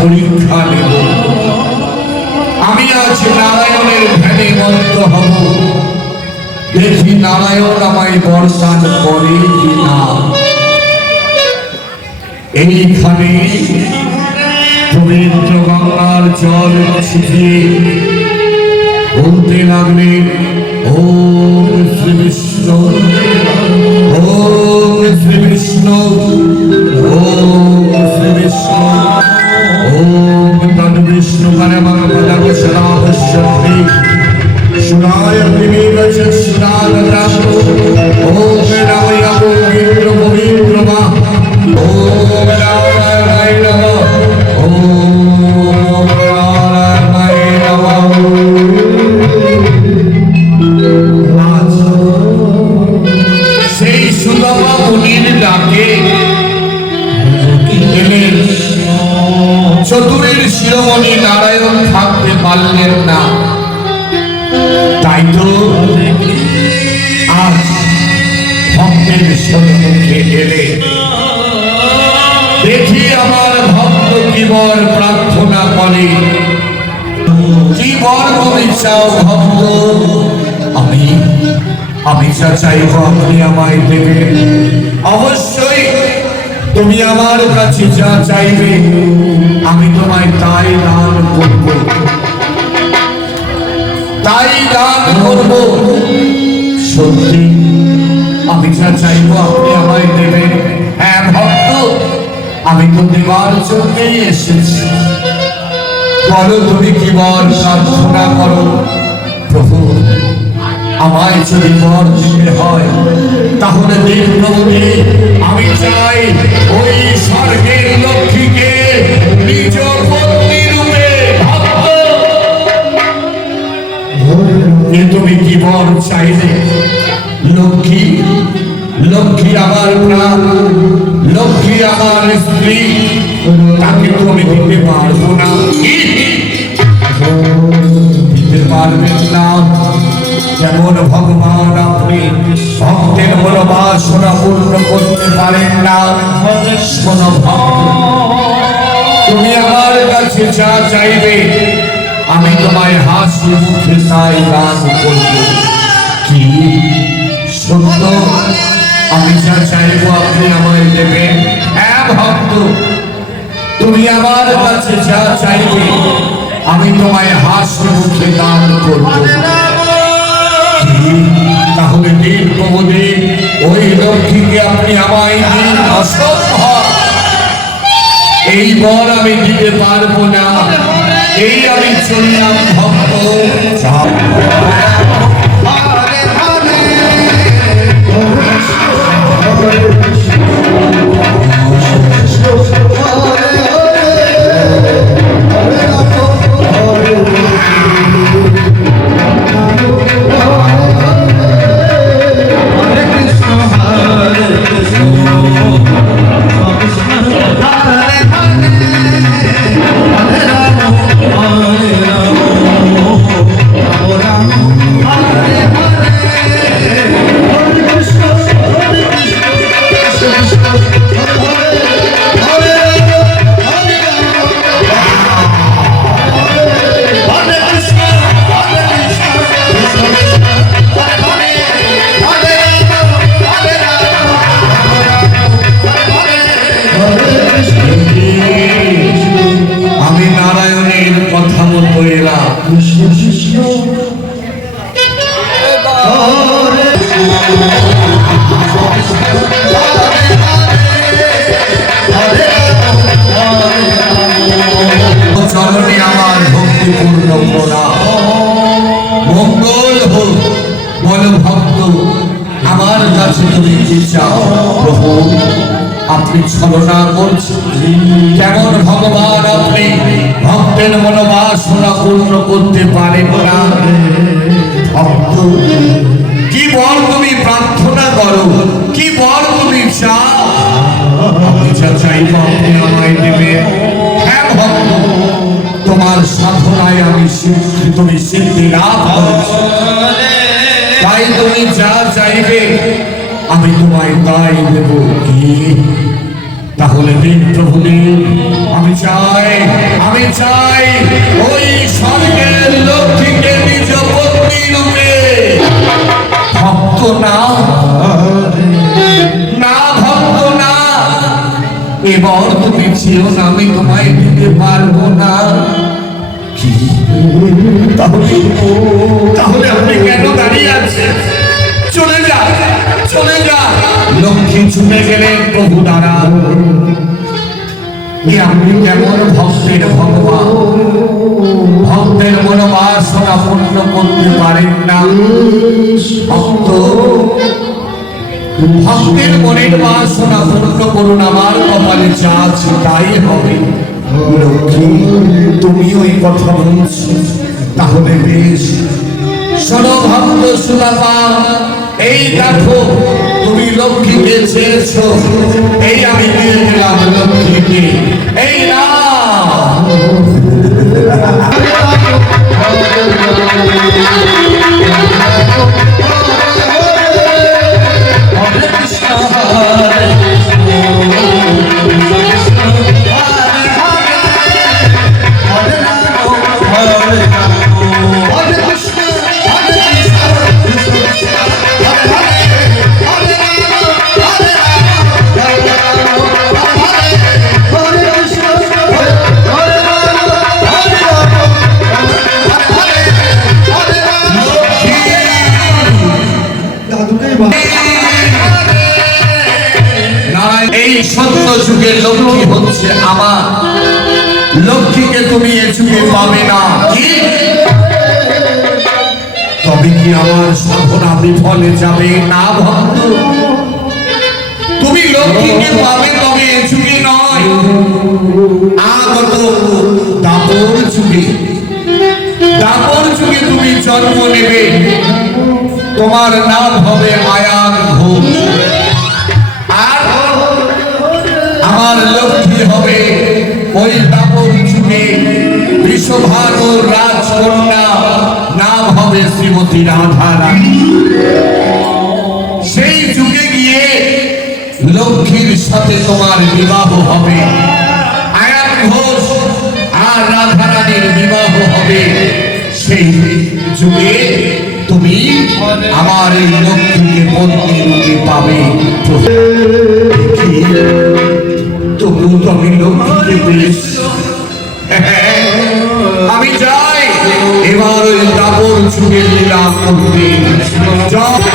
পরীক্ষা নেব। আমি আজ নারায়ণের ধ্যানে মন্ত্র হব। দেখি নারায়ণ আমায় বরদান করে কিনা। এইখানে পবিত্র গঙ্গার জল ছিটিয়ে বলতে লাগলেন, ওম শ্রী বিষ্ণু, ওম শ্রী বিষ্ণু। সুরায় বিবেক সুরাগতাম ওম রাময় পবিত্র পবিত্র মা ওম রামায় নমঃ চতুরের শিরোমণি নারায়ণ থাকতে পারলেন না। ভক্তের দেখি আমার ভক্ত কি প্রার্থনা করে। কি বর তুমি চাও ভক্ত? আমি আমি যা চাইব আপনি দেবেন। অবশ্যই তুমি আমার কাছে চাইবে, আমি তোমায় তাই দান করব। তাই দান করব। সত্যি, আমি যা চাইব আপনি আমায় দেবেন। হ্যাঁ ভক্ত, আমি তো দেবার জন্যই এসেছি। বলো তুমি কি বল প্রার্থনা করো? প্রভু, আমায় যদি বর দিতে হয়, তাহলে দেব প্রভুকে। আমি চাই ওই স্বর্গের লক্ষ্মীকে নিজ এ তুমি কি বর চাইলে, লক্ষ্মী লক্ষ্মী আমার প্রাণ, লক্ষ্মী আমার স্ত্রী, তাকে তুমি দিতে পারব না। দিতে পারবেন না। যেমন ভগবান আপনি ভক্তের মনোবাসনা পূর্ণ করতে পারেন না। ভক্ত, তুমি আমার কাছে যা চাইবে আমি তোমায় হাসি মুখে তাই দান করব। কি? সত্য? আমি যা চাইব আপনি আমায় দেবেন। হ্যাঁ ভক্ত, তুমি আমার কাছে যা চাইবে, আমি তোমায় হাসি মুখে দান করব। তাহলে দিন প্রভুদিন ওই লক্ষ্মীকে আপনি আমায় দিন অসম্ভব। এই বর আমি দিতে পারব না। এই আমি চললাম ভক্ত। আপনি ছলনা করছেন কেমন ভগবান আপনি? ভক্তের মনোবাসনা পূর্ণ করতে পারেন না। ভক্ত, কি বল তুমি প্রার্থনা করো? কি বল তুমি চাও আমি যা আপনি আমায় দেবেন হ্যাঁ ভক্ত, তোমার সাধনায় আমি তুমি সিদ্ধি লাভ করেছি। তাই তুমি যা চাইবে, আমি তোমায় তাই দেব। কি? তাহলে দিন প্রভুদেব আমি চাই আমি চাই ওই স্বর্গের লক্ষ্মীকে নিজ পত্নী রূপে। ভক্ত না না ভক্ত না এবার তুমি চেয়েও না, আমি তোমায় দিতে পারব না। তাহলে তাহলে আপনি কেন দাঁড়িয়ে আছেন? চলে যা চলে যা লক্ষ্মী ছুটে গেলেন প্রভু দ্বারা আপনি কেমন ভক্তের ভগবান? ভক্তের মনোবাসনা পূর্ণ করতে পারেন না। ভক্ত, ভক্তের মনের বাসনা পূর্ণ করুন আমার কপালে যা আছে তাই হবে। লক্ষ্মী, তুমিও এই কথা বলছো, তাহলে বেশ। শোনো ভক্ত সুলাপা এই দেখো তুমি লক্ষ্মীকে চেয়েছ। এই আমি দিয়ে দিলাম লক্ষ্মীকে। এই না তুমি এ যুগে পাবে না। তবে কি আমার সাধনা বিফলে যাবে? না ভক্ত। তুমি লক্ষ্মীকে পাবে, তবে এ যুগে নয়। আগত দাপর যুগে দাপর যুগে তুমি জন্ম নেবে। তোমার নাম হবে আয়ান ঘোষ আমার লক্ষ্মী হবে। ওই দাপর যুগে বিশ্বভানুর রাজকন্যা, নাম হবে শ্রীমতী রাধা সেই যুগে গিয়ে লক্ষ্মীর সাথে তোমার বিবাহ হবে। আয়ান ঘোষ আর রাধা রানীর বিবাহ হবে। সেই যুগে তুমি আমার এই লক্ষ্মীকে পত্নী রূপে পাবে? তবুও তো আমি লক্ষ্মীকে পেয়েছি আমি যাই এবার ওই দাপর করতে।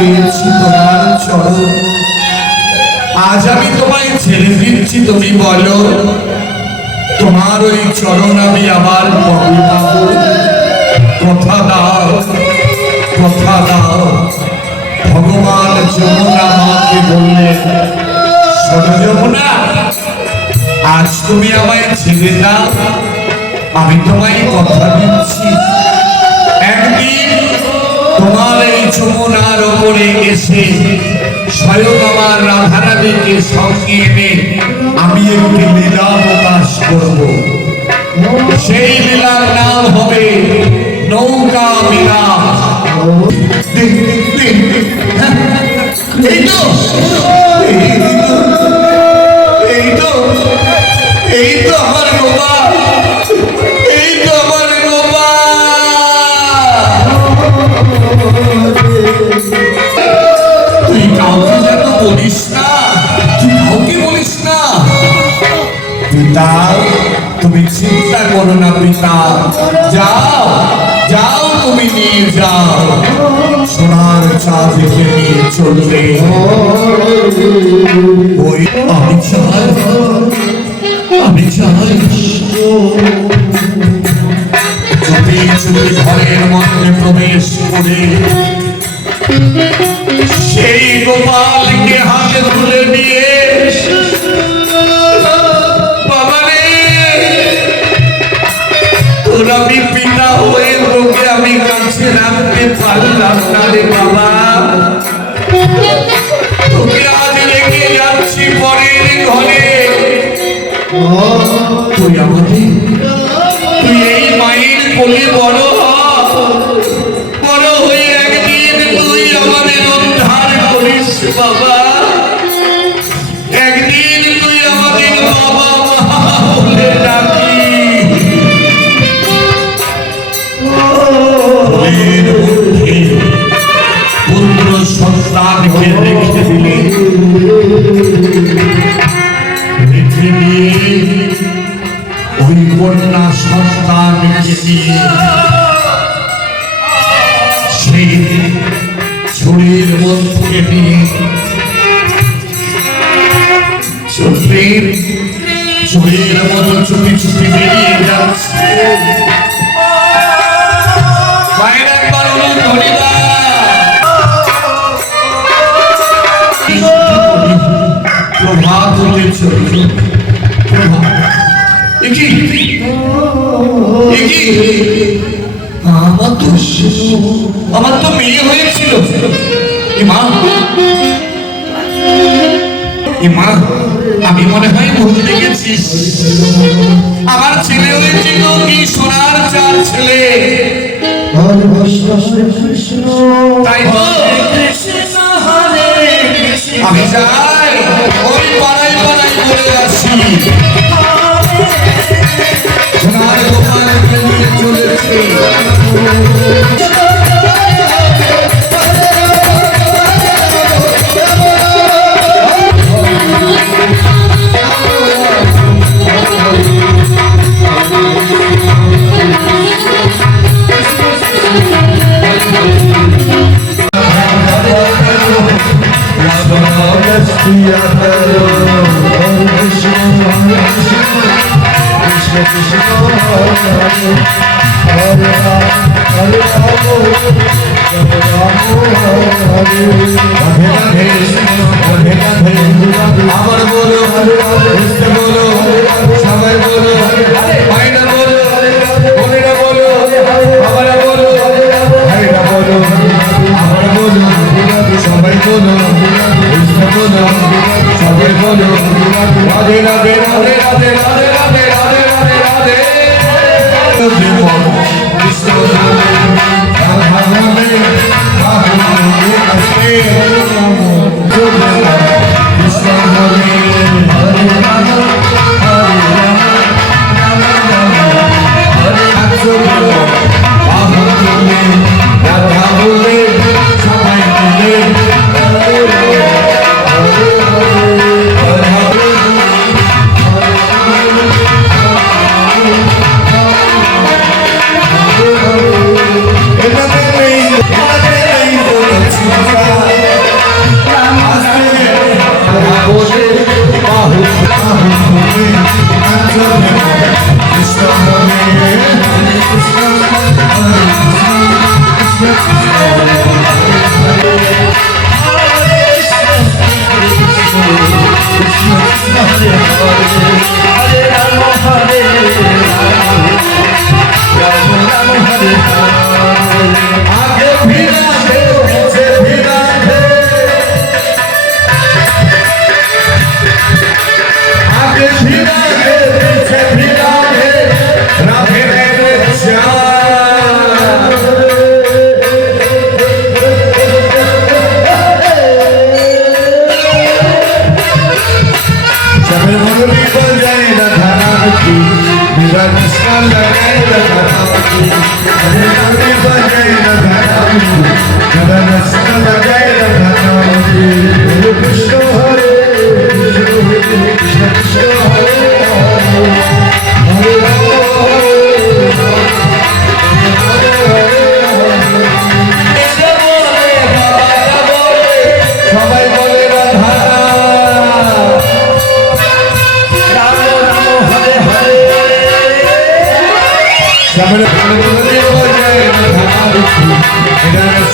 পেয়েছি তোমার চরণ। আজ আমি তোমায় ছেড়ে দিচ্ছি, তুমি বলো, তোমার ওই চরণ আমি আবার কথা দাও কথা দাও। ভগবান যমুনা মাকে বললেন শোনো যমুনা, আজ তুমি আমায় ছেড়ে দাও, আমি তোমায় কথা দিচ্ছি। যমুনার ওপরে এসে স্বয়ং আমার রাধারানীকে সঙ্গে এনে আমি একটি লীলা প্রকাশ করব। সেই লীলার নাম হবে নৌকা হ্যাঁ, এই তো এই তো এই তো বলিস না, তুই কাউকে বলিস না। পিতা, তুমি চিন্তা করো না পিতা। যাও যাও তুমি নিয়ে যাও। সোনার চাঁদকে নিয়ে চলবে। ওই আমি চাই আমি চাই। চুপি চুপি ঘরের মধ্যে প্রবেশ করে সেই গোপালকে হাতে তুলে নিয়ে বাবারে, তোর আমি পিতা হয়ে তোকে আমি কাছে রাখতে পারলাম না রে বাবা। তোকে আজ রেখে যাচ্ছি পরের ঘরে। তুই আমাকে, তুই এই মায়ের কোলে বড় se babar. চোরের মতো চুপি চুপি বেরিয়ে যাচ্ছে। প্রভাত হতে চলি আমার তো আমার তো মেয়ে হয়েছিল। মা। মা। আমি মনে হয় ভুলতে গেছি। আমার ছেলে হয়েছিল কি সোনার চার ছেলে। তাই তো? আমি যাই ওই পাড়ায় পাড়ায় বলে আসি সোনার গোপালকে নিয়ে চলেছে। সবাই বলো বুঝতে বলো রাধে রাধে রাধে রাধে রাধে রাধে রাধে রাধে রাধে কৃষ্ণ রাধা হরে রাম